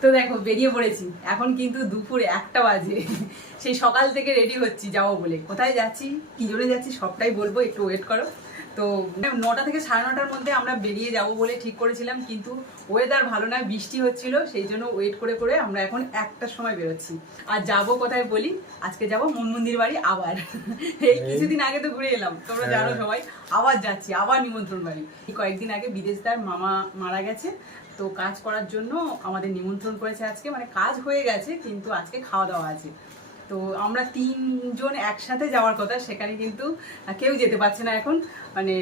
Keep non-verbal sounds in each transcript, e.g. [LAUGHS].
তো দেখো বেরিয়ে পড়েছি। এখন কিন্তু দুপুর একটা বাজে। সেই সকাল থেকে রেডি হচ্ছি যাব বলে। কোথায় যাচ্ছি কি জোরে যাচ্ছি সবটাই বলব একটু ওয়েট করো। তো নটা থেকে সাড়ে নটার মধ্যে আমরা বেরিয়ে যাব বলে ঠিক করেছিলাম কিন্তু ওয়েদার ভালো না বৃষ্টি হচ্ছিল সেই জন্য ওয়েট করে করে আমরা এখন একটার সময় বেরোচ্ছি। আর যাব কোথায় বলি? আজকে যাব মনমন্দির বাড়ি আবার। এই কিছুদিন আগে তো ঘুরে এলাম তোমরা জানো সবাই আবার যাচ্ছি আবার নিমন্ত্রণ বাড়ি। কয়েকদিন আগে বিদেশদার মামা মারা গেছে তো কাজ করার জন্য আমাদের নিমন্ত্রণ করেছে আজকে। মানে কাজ হয়ে গেছে, কিন্তু আজকে খাওয়া দাওয়া আছে। তো আমরা তিনজন একসাথে যাওয়ার কথা, সেখানে কিন্তু কেউ যেতে পারছে না এখন। মানে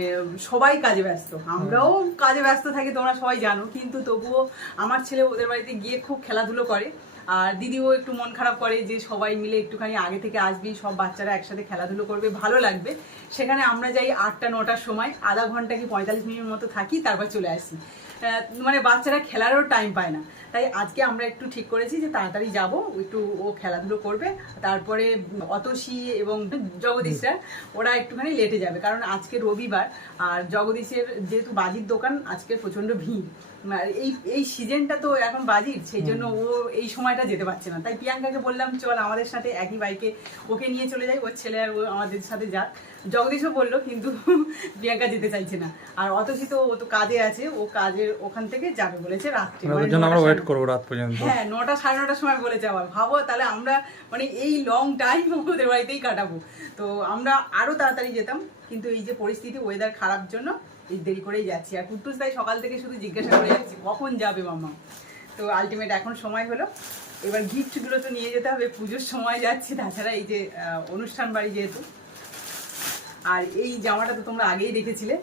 সবাই কাজে ব্যস্ত। আমরাও কাজে ব্যস্ত থাকি, তোমরা সবাই জানো। কিন্তু তবুও আমার ছেলে ওদের বাড়িতে গিয়ে খুব খেলাধুলো করে। আর দিদিও একটু মন খারাপ করে যে সবাই মিলে একটুখানি আগে থেকে আসবি, সব বাচ্চারা একসাথে খেলাধুলো করবে, ভালো লাগবে। সেখানে আমরা যাই আটটা, নটার সময়। আধা ঘণ্টা কি পঁয়তাল্লিশ মিনিট মতো থাকি, তারপর চলে আসি। মানে বাচ্চারা খেলারও টাইম পায় না। তাই আজকে আমরা একটু ঠিক করেছি যে তাড়াতাড়ি যাব একটু ও খেলাধুলো করবে তারপরে অতসী এবং জগদীশ স্যার ওরা একটুখানি লেটে যাবে। কারণ আজকে রবিবার আর জগদীশের যেহেতু বাজির দোকান আজকে প্রচণ্ড ভিড়। এই এই সিজনটা তো এখন বাজির সেই জন্য ও এই সময়টা যেতে পারছে না। তাই প্রিয়াঙ্কাকে বললাম চল আমাদের সাথে একই বাইকে ওকে নিয়ে চলে যাই ওর ছেলে আর ও আমাদের সাথে যাক। জগদীশও বলল কিন্তু প্রিয়াঙ্কা যেতে চাইছে না। আর অতসী তো ও তো কাজে আছে ও কাজের ওখান থেকে যাবে বলেছে রাত্রে। মানে ওদের জন্য আমরা ওয়েট করব রাত পর্যন্ত। হ্যাঁ নটা সাড়ে নটার সময় বলেছে আবার। ভাবো তাহলে আমরা মানে এই লং টাইম [LAUGHS] ওদের বাড়িতেই কাটাবো। তো আমরা আরও তাড়াতাড়ি যেতাম কিন্তু এই যে পরিস্থিতি ওয়েদার খারাপ জন্য এই দেরি করেই যাচ্ছি। আর কুট্টুস তাই সকাল থেকে শুধু জিজ্ঞাসা করে যাচ্ছি কখন যাবে মামা? তো আলটিমেট এখন সময় হলো। এবার গিফটগুলো তো নিয়ে যেতে হবে পুজোর সময় যাচ্ছি। তাছাড়া এই যে অনুষ্ঠান বাড়ি যেহেতু। আর এই জামাটা তো তোমরা আগেই দেখেছিলে।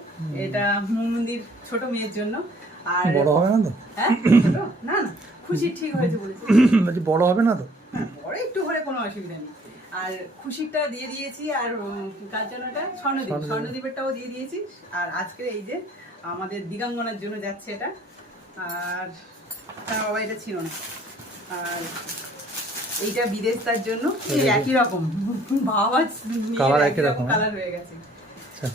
এটা মন্দির ছোট মেয়ের জন্য। আর বড় হবে না তো? হ্যাঁ? না না। খুশি ঠিক হয়েছে বলেছি। বড় হবে না তো? হ্যাঁ, পরে একটু হলে কোনো অসুবিধা নেই। আর খুশিটা দিয়ে দিয়েছি আর স্বর্ণদ্বীপ। স্বর্ণদ্বীপ। স্বর্ণদ্বীপেরটাও দিয়ে দিয়েছি। আর আজকে এই যে আমাদের দিগাঙ্গনার জন্য যাচ্ছে এটা। আর তার বাবা এটা ছিল না। আর এইটা বিদেশ তার জন্য। এই একই রকম। বাবা একই রকম, হ্যাঁ? কালার হয়ে গেছে। আচ্ছা,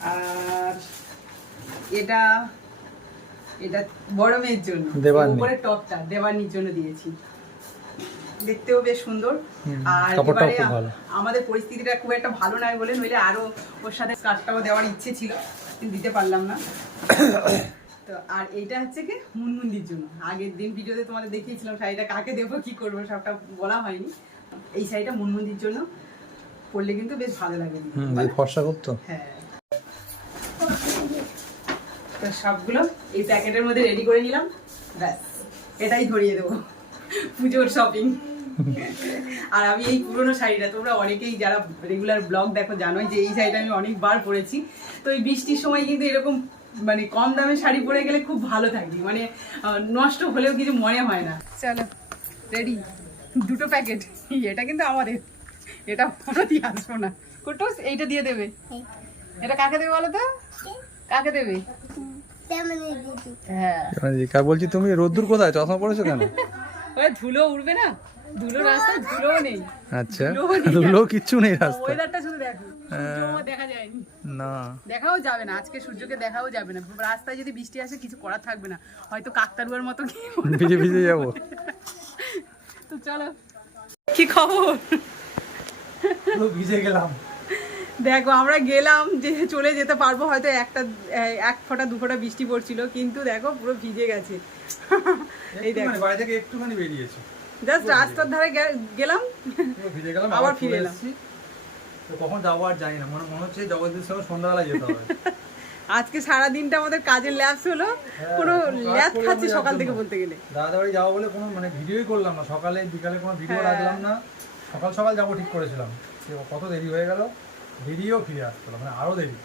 আর এটা এটা বড় মেয়ের জন্য। উপরে টপটা দেবানির জন্য দিয়েছি। দেখতেও বেশ সুন্দর। আর এবারে আমাদের পরিস্থিতিটা খুব একটা ভালো নয় বলে নইলে আরও ওর সাথে স্কার্টটাও দেওয়ার ইচ্ছে ছিল কিন্তু দিতে পারলাম না। [COUGHS] তো আর এইটা হচ্ছে কি মুনমুন্দির জন্য। আগের দিন ভিডিওতে তোমাদের দেখিয়েছিলাম শাড়িটা কাকে দেবো কি করব সবটা বলা হয়নি। এই শাড়িটা মুনমুন্দির জন্য পরলে কিন্তু বেশ ভালো লাগে ফর্সা করতো হ্যাঁ। তো সবগুলো এই প্যাকেটের মধ্যে রেডি করে নিলাম। ব্যাস এটাই ধরিয়ে দেবো। পুজোর শপিং আর আমি এই পুরনো শাড়িটা তোমরা অনেকেই যারা রেগুলার ব্লগ দেখো জানোই যে এই শাড়িটা আমি অনেকবার পরেছি। তো এই বৃষ্টির সময় কিন্তু এরকম মানে কম দামে শাড়ি পরে গেলে খুব ভালো থাকবি। মানে নষ্ট হলেও কিছু মনে হয় না। চলো রেডি দুটো প্যাকেট এটা কিন্তু আমাদের। এটা দিয়ে আসব না। কুটুস এইটা দিয়ে দেবে। এটা কাকে দেবে বলো তো? কাকে দেবে? হ্যাঁ। কার বলছি তুমি? রোদ্দুর কোথায়? চশমা পড়েছো কেন? ধুলো উড়বে না? ধুলো রাস্তায় ধুলোও নেই। আচ্ছা ধুলো কিচ্ছু নেই রাস্তা ওয়েদারটা শুধু দেখো। হ্যাঁ। দেখা যায়নি। না। দেখাও যাবে না আজকে সূর্যকে দেখাও যাবে না। রাস্তায় যদি বৃষ্টি আসে কিছু করার থাকবে না। হয়তো কাকতারুয়ার মতো ভিজে ভিজে যাব। তো চলো কি খবর? ভিজে গেলাম। দেখো আমরা গেলাম যে চলে যেতে পারব হয়তো একটা এক ফোঁটা দু ফোঁটা বৃষ্টি পড়ছিল কিন্তু দেখো পুরো ভিজে গেছে। এই দেখো। বাড়ি থেকে একটুখানি বেরিয়েছি। জাস্ট রাস্তার ধারে গেলাম। ভিজে গেলাম আবার ফিরে এলাম। তো কখন যাব আর জানি না মনে মনে হচ্ছে জগদীশ সঙ্গে সন্ধ্যাবেলা যেতে হবে। [LAUGHS] আজকে সারা দিনটা আমাদের কাজের ল্যাপস হলো। হ্যাঁ, পুরো কাজ ল্যাপ খাচ্ছে সকাল থেকে বলতে গেলে। দাদা বাড়ি যাব বলে কোনো মানে ভিডিওই করলাম না সকালে বিকালে কোনো ভিডিও হ্যাঁ। রাখলাম না। সকাল সকাল যাব ঠিক করেছিলাম। কত দেরি হয়ে গেল। ফিরে আসতে হলো, মানে আরও দেরি।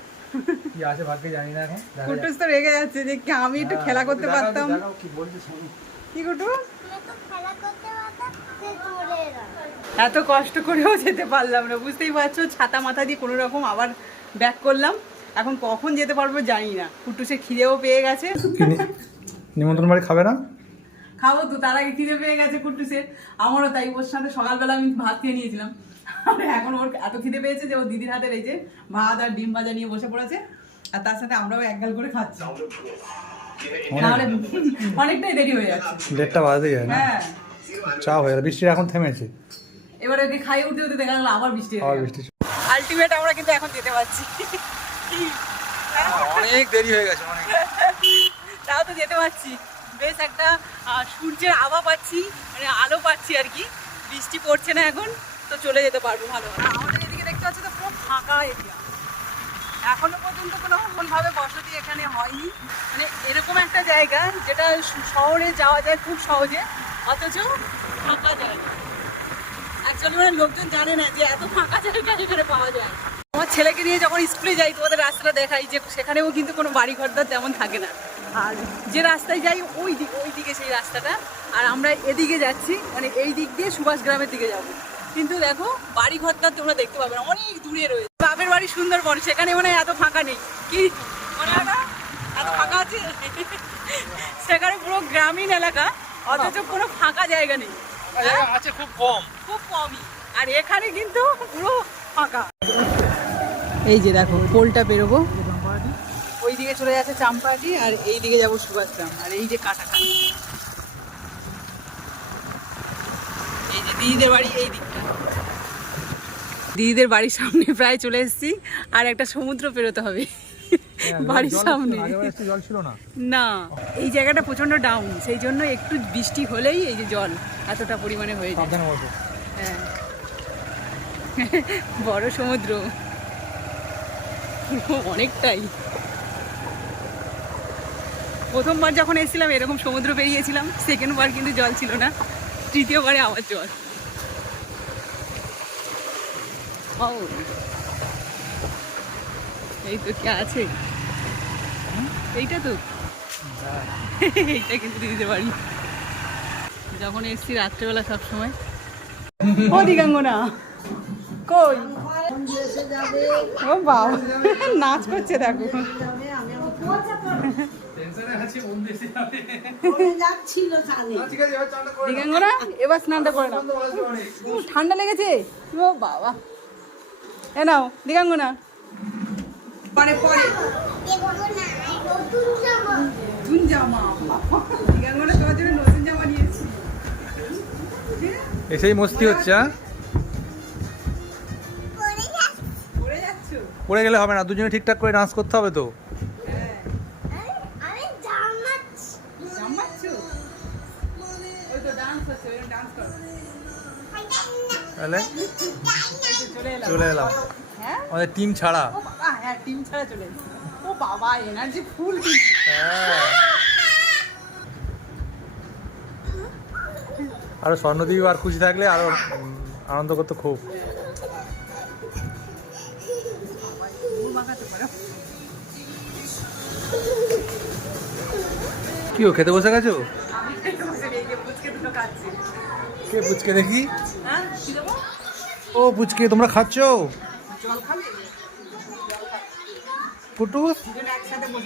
কি আছে ভাগ্যে জানি না এখন কুটুস তো রেগে যাচ্ছে যে আমি একটু হ্যাঁ, খেলা করতে পারতাম। কি বলছে শুনি কি। এত কষ্ট করেও যেতে পারলাম না বুঝতেই পারছ ছাতা মাথা দিয়ে কোনো রকম আবার ব্যাক করলাম। এখন কখন যেতে পারব জানি না কুটুসের খিদেও পেয়ে গেছে। নিমন্ত্রণ বাড়ি খাবে না? খাব তো তার আগে খিদে পেয়ে গেছে কুটুসের আমারও তাই ওর সাথে সকালবেলা আমি ভাত খেয়ে নিয়েছিলাম। এখন ওর এত খিদে পেয়েছে যে ও দিদির হাতের এই যে ভাত আর ডিম ভাজা নিয়ে বসে পড়েছে আর তার সাথে আমরাও এক গাল করে খাচ্ছি। অনেকটাই দেরি হয়ে যাচ্ছে। দেড়টা বাজতে যায় না? হ্যাঁ। চা হয়ে গেল বৃষ্টি এখন থেমেছে। এবার ওকে খাইয়ে উঠতে উঠতে দেখা গেলো আবার বৃষ্টি আবার বৃষ্টি আলটিমেট আমরা কিন্তু এখন যেতে পারছি। অনেক দেরি হয়ে গেছে অনেক। তাও তো যেতে পারছি। বেশ একটা সূর্যের আভা পাচ্ছি মানে আলো পাচ্ছি আর কি। বৃষ্টি পড়ছে না এখন, তো চলে যেতে পারব ভালো আমাদের এদিকে দেখতে পাচ্ছি তো পুরো ফাঁকা এরিয়া এখনও পর্যন্ত কোনো ভাবে বসতি এখানে হয়নি। মানে এরকম একটা জায়গা যেটা শহরে যাওয়া যায় খুব সহজে, অথচ ফাঁকা জায়গা। অ্যাকচুয়ালি মানে লোকজন জানে না যে এত ফাঁকা জায়গা এখানে পাওয়া যায়। আমার ছেলেকে নিয়ে যখন স্কুলে যাই, তোমাদের রাস্তাটা দেখাই যে সেখানেও কিন্তু কোনো বাড়ি ঘরদার তেমন থাকে না। আর যে রাস্তায় যাই ওই দিক ওই দিকে সেই রাস্তাটা। আর আমরা এদিকে যাচ্ছি মানে এই দিক দিয়ে সুভাষ গ্রামের দিকে যাব। কিন্তু দেখো বাড়ি ঘরদার তোমরা দেখতে পাবে না অনেক দূরে রয়েছে। বাপের বাড়ি সুন্দরবন সেখানে মানে এত ফাঁকা নেই। কি? মনে হয় এত ফাঁকা আছে? সেখানে পুরো গ্রামীণ এলাকা অথচ কোনো ফাঁকা জায়গা নেই। আছে খুব কম। খুব কমই। আর এখানে কিন্তু পুরো ফাঁকা। এই যে দেখো পোলটা বেরোবো ওই দিকে চলে যাচ্ছে চাম্পাটি আর এই দিকে যাব সুভাষগ্রাম আর এই যে কাটাকাটি এই যে দিদিদের বাড়ি এই দিকটা। দিদিদের বাড়ির সামনে প্রায় চলে এসেছি আর একটা সমুদ্র পেরোতে হবে। বাড়ির সামনে। জল ছিল না? না এই জায়গাটা প্রচণ্ড ডাউন সেই জন্য একটু বৃষ্টি হলেই এই যে জল এতটা পরিমাণে হয়ে যায়। হ্যাঁ। বড় সমুদ্র। অনেকটাই। প্রথমবার যখন এসেছিলাম, এরকম সমুদ্র পেরিয়েছিলাম সেকেন্ড বার কিন্তু জল ছিল না, তৃতীয়বারে আবার জল। এই তো কে আছে? এইটা তো? এইটা কিন্তু দিতে পারি। যখন এসছি রাত্রেবেলা সব সময় ও, দিগাঙ্গনা। কই? ও বাবা নাচ করছে, দেখো। আছে এবার স্নানটা করে নাও। ঠান্ডা লেগেছে? ও বাবা। এ নাও দিগাঙ্গনা পরে পরে। নতুন জামা নতুন জামা বাবা, দিগাঙ্গনা তোমার জন্য নতুন জামা নিয়েছি। এসেই মস্তি হচ্ছে হ্যাঁ? পড়ে গেলে হবে না দুজনে ঠিকঠাক করে ডান্স করতে হবে তো। তাহলে চলে এলাম। হ্যাঁ? আমাদের টিম ছাড়া। হ্যাঁ টিম ছাড়া চলে ও বাবা এনার্জি ফুল হ্যাঁ। আরও স্বর্ণদ্বীপ আর খুশি থাকলে আরও আনন্দ করতো খুব। কি ও খেতে বসে গেছো? কে পুচকে দেখি। হ্যাঁ ও পুচকে তোমরা খাচ্ছো? কুটুস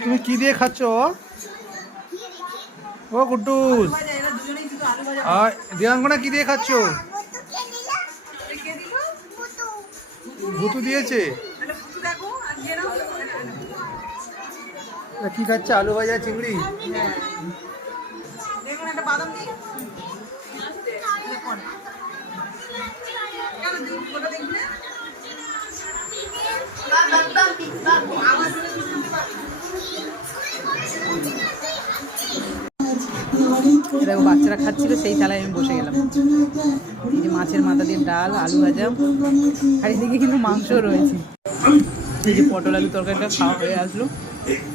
তুমি কি দিয়ে খাচ্ছ? ও? কুটুস। আর দিয়াঙ্গনা কি দিয়ে খাচ্ছ? ভুতু দিয়েছে। এটা কি খাচ্ছে? আলু ভাজা চিংড়ি? হ্যাঁ। দেখো বাচ্চারা খাচ্ছিল, সেই থালায় আমি বসে গেলাম। এই যে মাছের মাথা দিয়ে ডাল, আলু ভাজা, আর এদিকে কিন্তু মাংস রয়েছে। এই যে পটল আলু তরকারিটা খাওয়া হয়ে আসলো।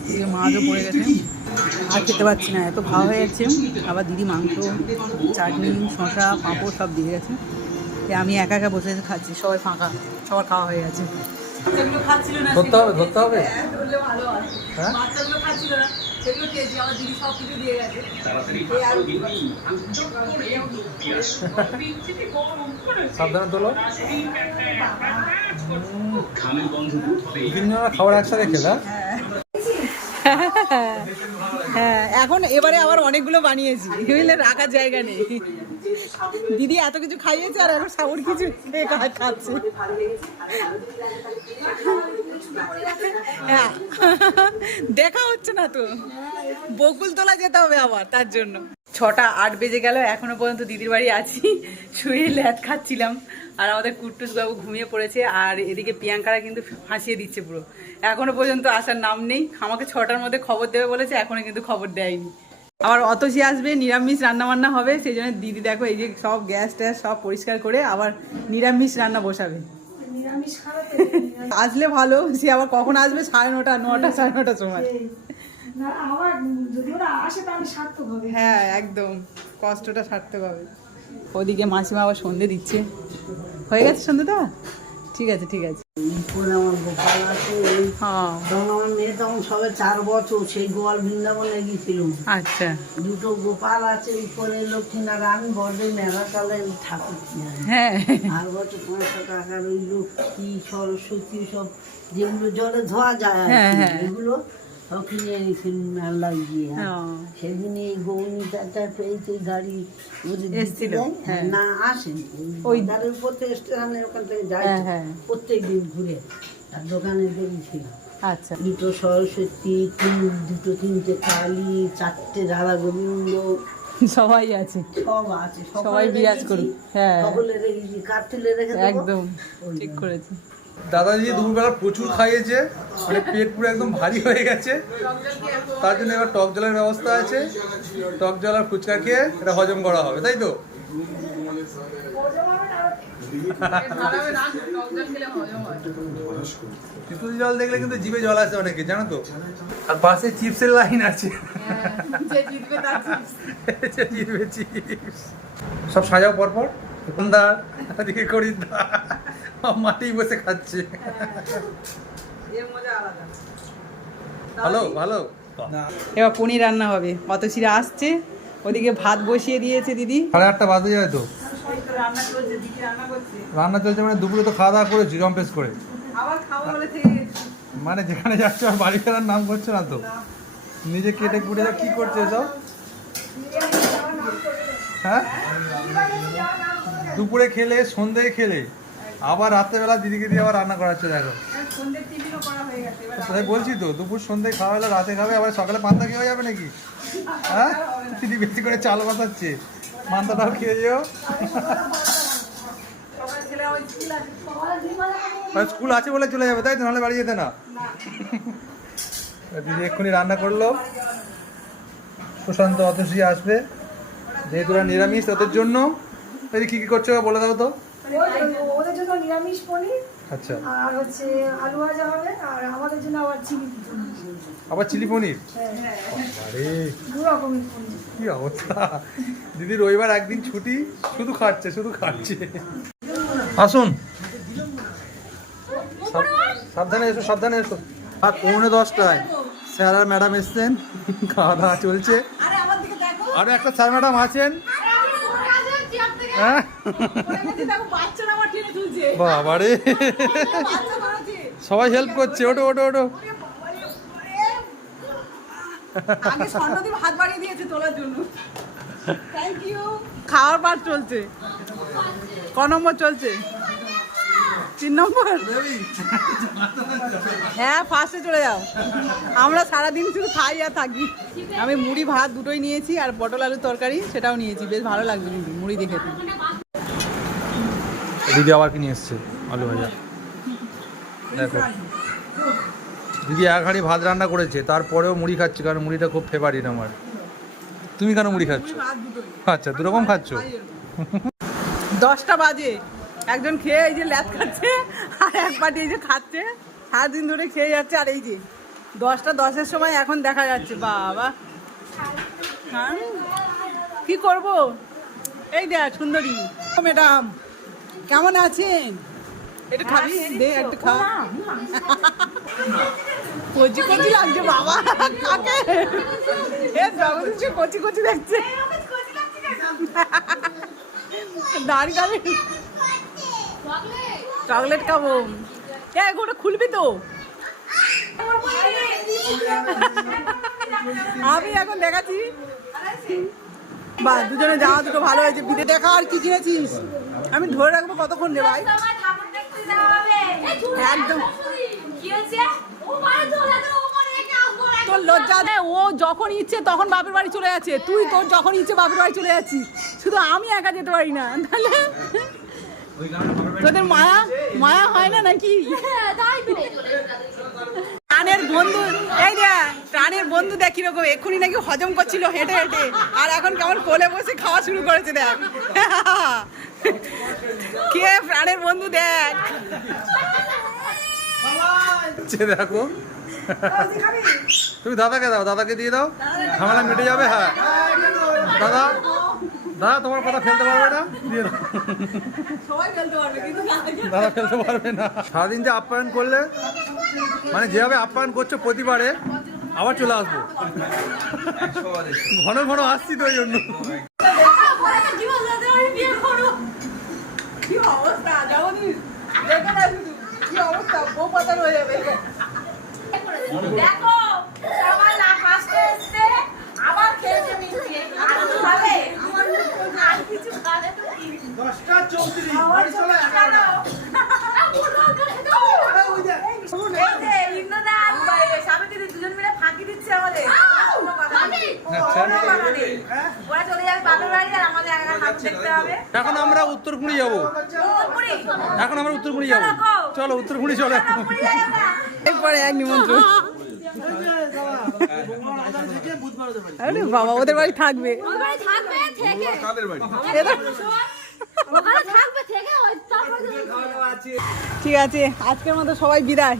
এদিকে মাছও পড়ে গেছে। আর খেতে পাচ্ছি না, এত খাওয়া হয়ে যাচ্ছে। আবার দিদি মাংস, চাটনি শশা পাঁপড় সব দিয়ে গেছে। আমি একা একা বসে খাচ্ছি, সবাই ফাঁকা, সবার খাওয়া হয়ে গেছে। ধরতে হবে ধরতে হবে? হ্যাঁ, ধরলে ভালো হয়। হ্যাঁ? সাবধানে তোলো। তিনজনের খাবার একসাথে খেলা হ্যাঁ? এখন এবারে আবার অনেকগুলো বানিয়েছি। রাখার জায়গা নেই। দিদি এত কিছু খাইয়েছে আর এখন সাউর কিছু খাচ্ছে। হ্যাঁ। দেখা হচ্ছে না তো। বকুল তোলা যেতে হবে আবার তার জন্য। ছটা আট বেজে গেল, এখনও পর্যন্ত দিদির বাড়ি আছি। শুয়ে ল্যাদ খাচ্ছিলাম। আর আমাদের কুট্টুস বাবু ঘুমিয়ে পড়েছে, আর এদিকে প্রিয়াঙ্কারা কিন্তু ফাঁসিয়ে দিচ্ছে পুরো। এখনও পর্যন্ত আসার নাম নেই। আমাকে ছটার মধ্যে খবর দেবে বলেছে, এখনও কিন্তু খবর দেয়নি। আবার অতসি আসবে নিরামিষ রান্না বান্না হবে সেই জন্য দিদি দেখো এই যে সব গ্যাস ট্যাস সব পরিষ্কার করে আবার নিরামিষ রান্না বসাবে। আসলে ভালো সে আবার কখন আসবে? সাড়ে নটা নটা সাড়ে নটার সময়। সার্থক হ্যাঁ একদম কষ্টটা সারতে হবে। ওদিকে মাসিমা আবার সন্ধে দিচ্ছে। হয়ে গেছে সন্ধেটা? ঠিক আছে ঠিক আছে। আমার গোপাল আছে ওই হ্যাঁ। তখন আমার মেয়ে তখন সবে চার বছর সেই গোয়াল বৃন্দাবনে গিয়েছিলাম আচ্ছা। দুটো গোপাল আছে উপরে লক্ষ্মীনারায়ণ বড়ে মেলাকালে ঠাকুর কিনে হ্যাঁ। আর বছর পাঁচশো টাকার ওই লক্ষ্মী সরস্বতী সব যেগুলো জলে ধোয়া যায় হ্যাঁ। এগুলো সব মেলায় গিয়ে সেদিন এই গৌনিটাটা পেয়েছে গাড়ি ওদের দিতে এসছিল, দেয়। হ্যাঁ। না আসেন ওই- ওই বাজারের স্টেশনের ওখান থেকে যাই হ্যাঁ, হ্যাঁ। প্রত্যেক দিন ঘুরে আর দোকানে দেখেছিল আচ্ছা দুটো সরস্বতী তিন দুটো তিনটে কালী চারটে রাধা গোবিন্দ সবাই আছে সব আছে সবাই বিরাজ। করুক। হ্যাঁ। সকলে রেখেছি রেখে একদম ঠিক জন্য। দাদাজি দুপুরবেলা প্রচুর খাইয়েছে মানে পেট পুরো একদম ভারী হয়ে গেছে। তার জন্য এবার টক জলের ব্যবস্থা আছে। টক জল আর ফুচকা খেয়ে এটা হজম করা হবে, তাই তো? শীতল জল দেখলে কিন্তু জিভে জল আসে অনেকে, জানো তো? আর পাশে চিপসের লাইন আছে। সব সাজাও পরপর। দোকানদার, এদিকে মাটি বসে খাচ্ছে। ভালো? ভালো এবার পনির রান্না হবে। অতসিরা আসছে ওদিকে ভাত বসিয়ে দিয়েছে দিদি। সাড়ে আটটা বাজে যায় তো। রান্না চলছে মানে দুপুরে তো খাওয়া দাওয়া করেছি রম্পেস করে। মানে যেখানে যাচ্ছে আর বাড়ি ফেরার নাম করছে না তো। নিজে কেটে কুটে যা কি করছে সব হ্যাঁ? দুপুরে খেলে সন্ধ্যে খেলে। আবার রাত্রেবেলা দিদিকে দিয়ে আবার রান্না করাচ্ছে দেখো। হয়ে গেছে তাই বলছি তো দুপুর সন্ধ্যে খাওয়া হলে রাতে খাবে আবার সকালে পান্তা খেয়ে যাবে নাকি? হ্যাঁ? দিদি বেশি করে চাল বাতাচ্ছে পান্তাটাও খেয়ে যেও। সকালে আছে বলে চলে যাবে তাই তো? নাহলে বাড়ি যেতে না। দিদি এক্ষুনি রান্না করল। সুশান্ত অতসী আসবে যেহেতু নিরামিষ ওদের জন্য। কি কি করছ বলে দাও তো। ওদের জন্য নিরামিষ পনির আচ্ছা। আর হচ্ছে আলু ভাজা হবে আর আমাদের জন্য আবার চিলি আবার চিলি পনির? আরে দু রকমের পনির। কি অবস্থা? দিদি রবিবার একদিন ছুটি শুধু খাচ্ছে শুধু খাচ্ছে। আসুন। সাব- সাবধানে এসো সাবধানে এসো। আর পৌনে দশটায় স্যার আর ম্যাডাম এসছেন খাওয়া দাওয়া চলছে। আরে আমার দিকে দেখো। আরও একটা স্যার ম্যাডাম আছেন হ্যাঁ দেখো বাচ্চারা আমার টেনে তুলছে বাবারে। বাচ্চা ধরেছে সবাই হেল্প করছে ওটো ওটো ওটো হাত বাড়িয়ে দিয়েছে তোলার জন্য। [LAUGHS] খাওয়ার পার চলছে। ক নম্বর চলছে? তিন নম্বর? হ্যাঁ ফার্স্টে চলে যাও। আমরা সারাদিন শুধু খাই আর থাকি। আমি মুড়ি ভাত দুটোই নিয়েছি আর পটল আলুর তরকারি সেটাও নিয়েছি। বেশ ভালো লাগবে কিন্তু মুড়ি দেখে। দিদি আবার কি নিয়ে এসছে? আলু ভাজা। দেখো। দিদি এক হাঁড়ি ভাত রান্না করেছে তারপরেও মুড়ি খাচ্ছে কারণ মুড়িটা খুব ফেভারিট আমার। তুমি কেন মুড়ি খাচ্ছ? আচ্ছা দুরকম খাচ্ছ? দশটা বাজে। একজন খেয়ে এই যে ল্যাদ খাচ্ছে আর এক পাটি এই যে খাচ্ছে সারাদিন ধরে খেয়ে যাচ্ছে আর এই যে দশটা দশের সময় এখন দেখা যাচ্ছে বাবা। হ্যাঁ? কি করব? এই দেখ সুন্দরী। ম্যাডাম কেমন আছেন? একটু খাবি? দে একটু খা। কচি কচি লাগছে বাবা। কাকে? এ জগদীশ কচি কচি দেখছে দাঁড়িয়ে দাঁড়িয়ে। চকলেট খাব। এ ওটা খুলবি তো। আমি এখন দেখাচ্ছি। বা, দুজনে যাওয়া দুটো ভালো হয়েছে। বিদে দেখা আর কি কিনেছিস? আমি ধরে রাখব কতক্ষণ রে ভাই? একদম। তোর লজ্জা দে ও যখন ইচ্ছে তখন বাপের বাড়ি চলে যাচ্ছে। তুই তোর যখন ইচ্ছে বাপের বাড়ি চলে যাচ্ছিস। শুধু আমি একা যেতে পারি না। তাহলে? তোদের মায়া? মায়া হয় না নাকি? প্রাণের বন্ধু, এই দেখ, প্রাণের বন্ধু দেখ কীরকম, এক্ষুনি নাকি হজম করছিল হেঁটে হেঁটে। আর এখন কেমন কোলে বসে খাওয়া শুরু করেছে দেখ। কে প্রাণের বন্ধু দেখ? দেখো তুমি দাদাকে দাও, দাদাকে দিয়ে দাও। ঝামেলা মিটে যাবে হ্যাঁ। দাদা দাদা তোমার কথা ফেলতে পারবে না? দিয়ে দাদা ফেলতে পারবে না। সারাদিন যে আপ্যায়ন করলে মানে যেভাবে আপ্যায়ন করছ প্রতিবারে আবার চলে আসব। ঘন ঘন আসছি তো ওই জন্য। দেখে না শুধু। কি অবস্থা বউ পাতার হয়ে যাবে দেখো সবাই না ফার্স্টে এসছে আবার খেয়েছে মিষ্টি আর কিছু খাবে আর কিছু খাবে তো কি দশটা চৌত্রিশ। কেন এই যে ইন্দ্রনাথ বাইরে সাবিত্রী দুজন মিলে ফাঁকি দিচ্ছে আমাদের কোনো কথা নেই। কোনো কথা নেই। ওরা চলে। যাবে বাপের বাড়ি আর আমাদের একা একা ঠাকুর দেখতে হবে এখন আমরা উত্তরপুরি যাব। এখন আমরা উত্তরপুরি যাব। চলো উত্তরপুরি চলো। এরপরে এক নিমন্ত্রণ। বাবা ওদের বাড়ি থাকবে। থাকবে থেকে। ঠিক আছে আজকের মতো সবাই বিদায়।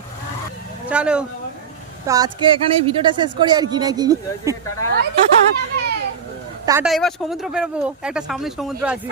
চলো তো আজকে এখানে এই ভিডিওটা শেষ করি আর কি নাকি? টাটা এবার সমুদ্র বেরোবো একটা সামনে সমুদ্র আছে।